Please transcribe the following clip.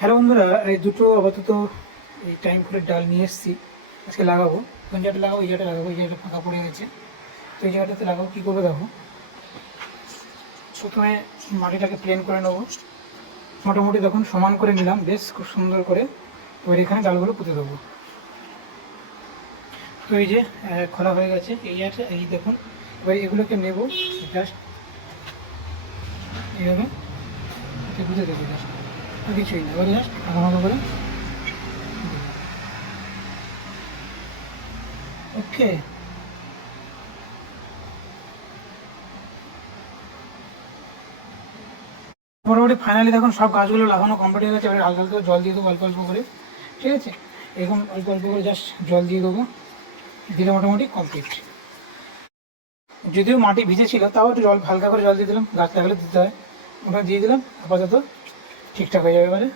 Hello বন্ধুরা, এই দুটো আপাতত এই টাইম ফুলের ডাল নিয়ে এসেছি। আজকে লাগাবো। কোন জায়গাটা লাগাবো? এই জায়গাটা লাগাবো। এই জায়গাটা ফাঁকা পড়ে গেছে, তো এই জায়গাটাতে লাগাবো। কী করবো দেখো, প্রথমে মাটিটাকে প্লেন করে নেবো। মোটামুটি দেখুন সমান করে নিলাম, বেশ খুব সুন্দর করে। এবার এখানে ডালগুলো পুঁতে দেবো। তো এই যে খোলা হয়ে গেছে, এই আছে, এই দেখুন। এবার এগুলোকে নেবো, জাস্ট এইভাবে পুঁতে দেবো, জাস্ট কিছুই না। এবার জাস্ট ফাঁকা ফাঁকা করে ওকে। মোটামুটি ফাইনালি দেখুন সব গাছগুলো লাগানো কমপ্লিট হয়ে গেছে। এবার হালকা হালকা জল দিয়ে দেবো, অল্প অল্প করে। ঠিক আছে, এরকম অল্প অল্প করে জাস্ট জল দিয়ে দেবো, দিলে মোটামুটি কমপ্লিট। যদিও মাটি ভিজে ছিল, তাও একটু জল, হালকা করে জল দিয়ে দিলাম। গাছ লাগালে দিতে হয়, ওটা দিয়ে দিলাম। আপাতত ঠিকঠাক হয়ে যাবে এবারে।